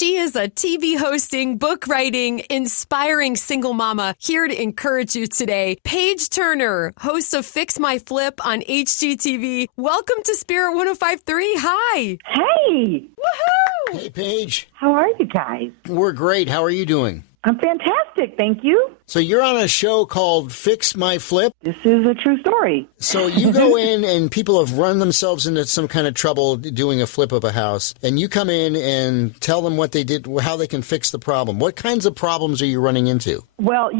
She is a TV hosting, book writing, inspiring single mama here to encourage you today. Paige Turner, host of Fix My Flip on HGTV. Welcome to Spirit 105.3. Hi. Hey. Woohoo! Hey, Paige. How are you guys? We're great. How are you doing? I'm fantastic, thank you. So you're on a show called Fix My Flip. This is a true story. So you go in and people have run themselves into some kind of trouble doing a flip of a house, and you come in and tell them what they did, how they can fix the problem. What kinds of problems are you running into? Well,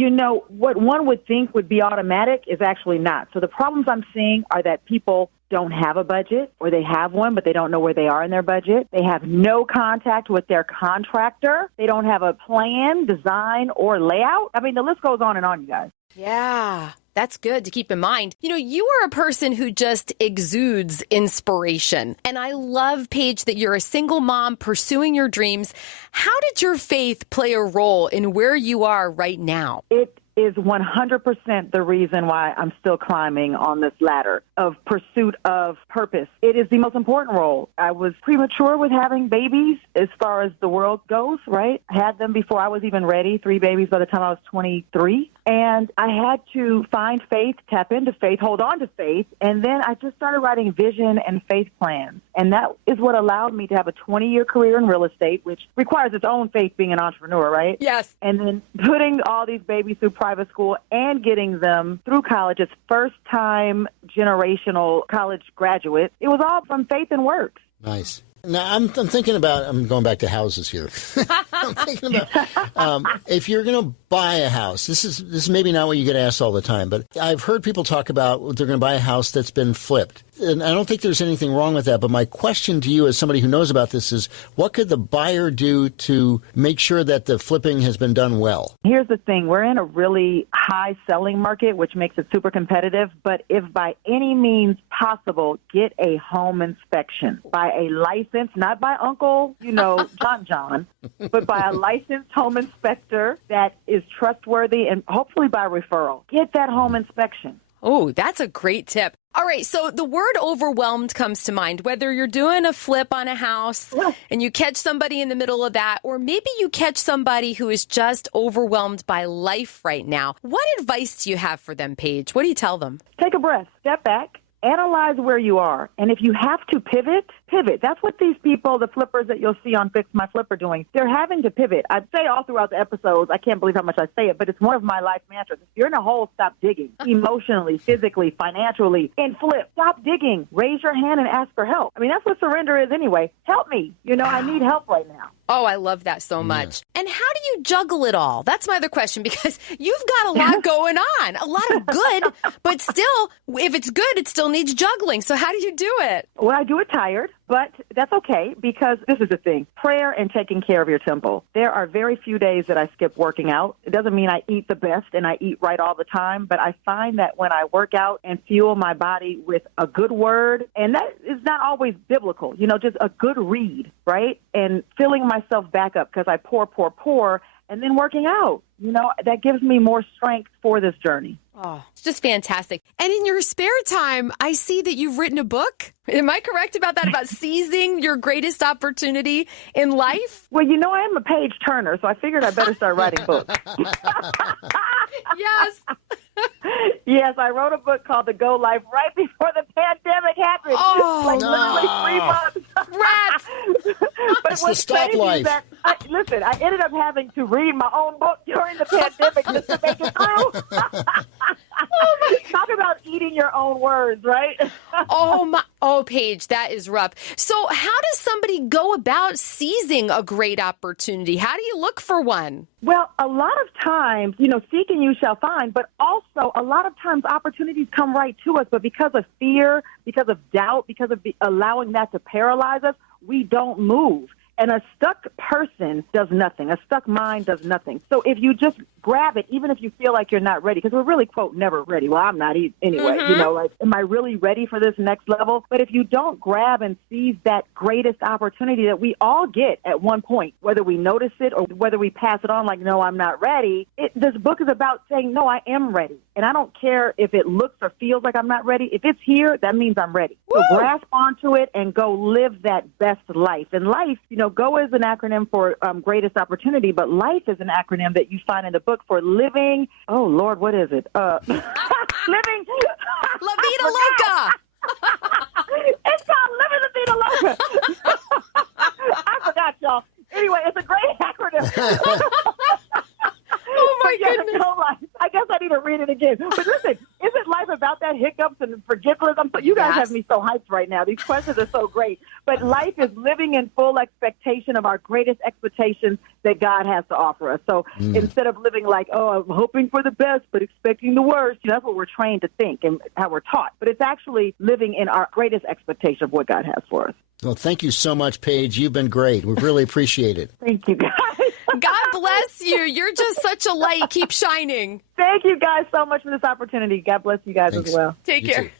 what one would think would be automatic is actually not. So the problems I'm seeing are that people don't have a budget, or they have one, but they don't know where they are in their budget. They have no contact with their contractor. They don't have a plan, design, or layout. I mean, the list goes on and on, you guys. Yeah, that's good to keep in mind. You know, you are a person who just exudes inspiration. And I love, Paige, that you're a single mom pursuing your dreams. How did your faith play a role in where you are right now? It is 100% the reason why I'm still climbing on this ladder of pursuit of purpose. It is the most important role. I was premature with having babies as far as the world goes, right? I had them before I was even ready, 3 babies by the time I was 23. And I had to find faith, tap into faith, hold on to faith. And then I just started writing vision and faith plans. And that is what allowed me to have a 20-year career in real estate, which requires its own faith being an entrepreneur, right? Yes. And then putting all these babies through private school and getting them through college as first-time generational college graduates. It was all from faith and works. Nice. Now, I'm thinking about, I'm going back to houses here. I'm thinking about if you're going to buy a house, this is maybe not what you get asked all the time, but I've heard people talk about they're going to buy a house that's been flipped. And I don't think there's anything wrong with that, but my question to you as somebody who knows about this is, what could the buyer do to make sure that the flipping has been done well? Here's the thing. We're in a really high selling market, which makes it super competitive. But if by any means possible, get a home inspection by a licensed, not by Uncle, John, but by a licensed home inspector that is trustworthy and hopefully by referral. Get that home inspection. Oh, that's a great tip. All right, so the word overwhelmed comes to mind, whether you're doing a flip on a house and you catch somebody in the middle of that, or maybe you catch somebody who is just overwhelmed by life right now. What advice do you have for them, Paige? What do you tell them? Take a breath, step back, analyze where you are. And if you have to pivot. That's what these people, the flippers that you'll see on Fix My Flip are doing. They're having to pivot. I say all throughout the episodes, I can't believe how much I say it, but it's one of my life mantras. If you're in a hole, stop digging. Emotionally, physically, financially, and flip. Stop digging. Raise your hand and ask for help. I mean, that's what surrender is anyway. Help me. I need help right now. Oh, I love that so much. Yeah. And how do you juggle it all? That's my other question, because you've got a lot going on, a lot of good, but still, if it's good, it still needs juggling. So how do you do it? Well, I do it tired. But that's okay, because this is the thing. Prayer and taking care of your temple. There are very few days that I skip working out. It doesn't mean I eat the best and I eat right all the time, but I find that when I work out and fuel my body with a good word, and that is not always biblical, just a good read, right? And filling myself back up because I pour, and then working out. That gives me more strength for this journey. Oh, it's just fantastic. And in your spare time, I see that you've written a book. Am I correct about that, about seizing your greatest opportunity in life? Well, I am a Paige Turner, so I figured I better start writing books. Yes. Yes, I wrote a book called The Go Life right before the pandemic happened. Oh, literally 3 months. Rats. But it's the stop life. I ended up having to read my own book during the pandemic just to make it through. Talk about eating your own words, right? Oh, Paige, that is rough. So how does somebody go about seizing a great opportunity? How do you look for one? Well, a lot of times, seek and you shall find, but also a lot of times opportunities come right to us, but because of fear, because of doubt, because of allowing that to paralyze us, we don't move. And a stuck person does nothing. A stuck mind does nothing. So if you just grab it, even if you feel like you're not ready, because we're really, quote, never ready. Well, I'm not anyway. Am I really ready for this next level? But if you don't grab and seize that greatest opportunity that we all get at one point, whether we notice it or whether we pass it on like, no, I'm not ready, this book is about saying, no, I am ready. And I don't care if it looks or feels like I'm not ready. If it's here, that means I'm ready. Woo! So grasp onto it and go live that best life. And life, GO is an acronym for greatest opportunity, but life is an acronym that you find in the book for living. Oh, Lord, what is it? Living. La Vida Loca. It's called Living La Vida Loca. I forgot, y'all. Anyway, it's a great acronym. Oh, my goodness. No life. I guess I need to read it again. But listen, isn't life about that hiccups and forgetfulness? You guys have me so hyped right now. These questions are so great. But life is living in full expectation of our greatest expectations that God has to offer us. So instead of living like, I'm hoping for the best but expecting the worst, that's what we're trained to think and how we're taught. But it's actually living in our greatest expectation of what God has for us. Well, thank you so much, Paige. You've been great. We really appreciate it. Thank you, guys. God bless you. You're just such a light. Keep shining. Thank you guys so much for this opportunity. God bless you guys Thanks. as well. Take care. Too.